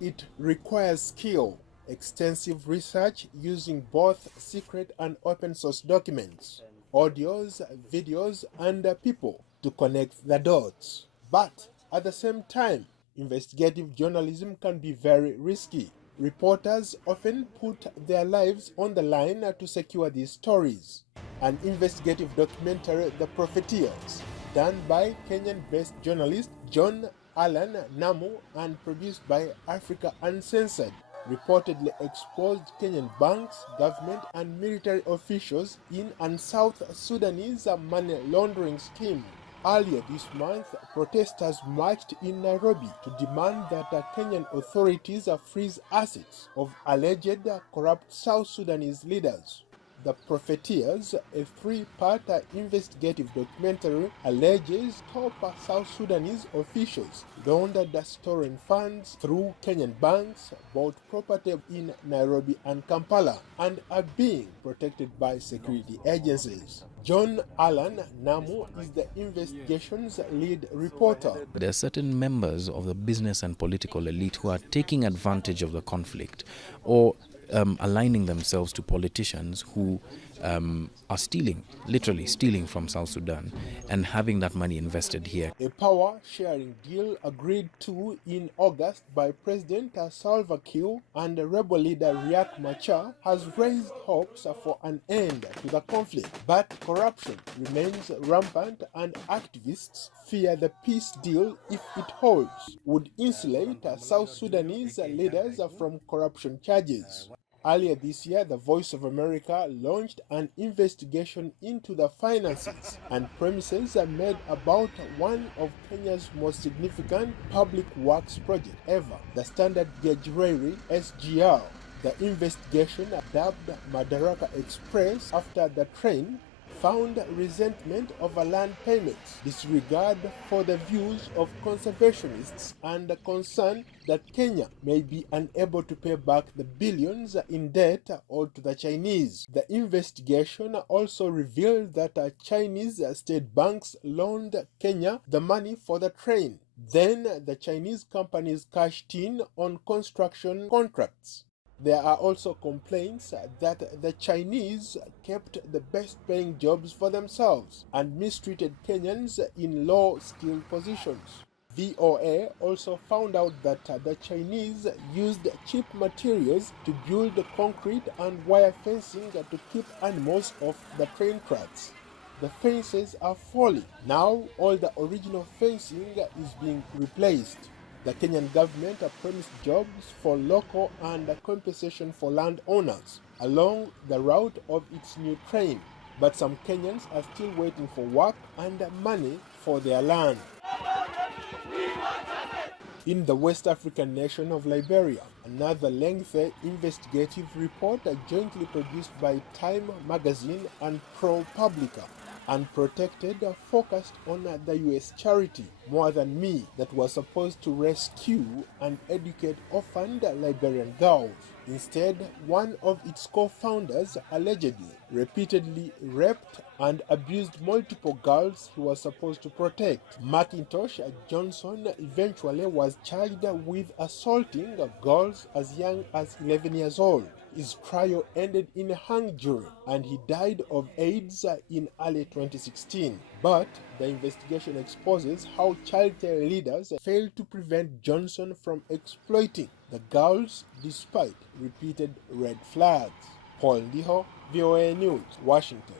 It requires skill, extensive research using both secret and open source documents, audios, videos, and people to connect the dots. But at the same time, investigative journalism can be very risky. Reporters often put their lives on the line to secure these stories. An investigative documentary, The Profiteers, done by Kenyan-based journalist John Allan Namu and produced by Africa Uncensored, reportedly exposed Kenyan banks, government, and military officials in a South Sudanese money laundering scheme. Earlier this month, protesters marched in Nairobi to demand that Kenyan authorities freeze assets of alleged corrupt South Sudanese leaders. The Profiteers, a three-part investigative documentary, alleges top South Sudanese officials laundered stolen funds through Kenyan banks, bought property in Nairobi and Kampala, and are being protected by security agencies. John Allan Namu is the investigation's lead reporter. There are certain members of the business and political elite who are taking advantage of the conflict or aligning themselves to politicians who are stealing, literally stealing from South Sudan and having that money invested here. A power-sharing deal agreed to in August by President Salva Kiir and rebel leader Riek Machar has raised hopes for an end to the conflict. But corruption remains rampant and activists fear the peace deal, if it holds, would insulate South Sudanese leaders from corruption charges. Earlier this year, the Voice of America launched an investigation into the finances and premises made about one of Kenya's most significant public works projects ever, the Standard Gauge Railway (SGR). The investigation, dubbed Madaraka Express after the train, found resentment over land payments, disregard for the views of conservationists, and the concern that Kenya may be unable to pay back the billions in debt owed to the Chinese. The investigation also revealed that Chinese state banks loaned Kenya the money for the train. Then the Chinese companies cashed in on construction contracts. There are also complaints that the Chinese kept the best-paying jobs for themselves and mistreated Kenyans in low-skilled positions. VOA also found out that the Chinese used cheap materials to build concrete and wire fencing to keep animals off the train tracks. The fences are falling. Now all the original fencing is being replaced. The Kenyan government promised jobs for local and compensation for landowners along the route of its new train, but some Kenyans are still waiting for work and money for their land. In the West African nation of Liberia, another lengthy investigative report jointly produced by Time magazine and ProPublica Unprotected focused on the US charity More Than Me that was supposed to rescue and educate orphaned Liberian girls. Instead, one of its co-founders allegedly repeatedly raped and abused multiple girls he was supposed to protect. Macintosh Johnson eventually was charged with assaulting girls as young as 11 years old. His trial ended in a hung jury and he died of AIDS in early 2016. But the investigation exposes how child care leaders failed to prevent Johnson from exploiting the girls despite repeated red flags. Paul Ndiho, VOA News, Washington.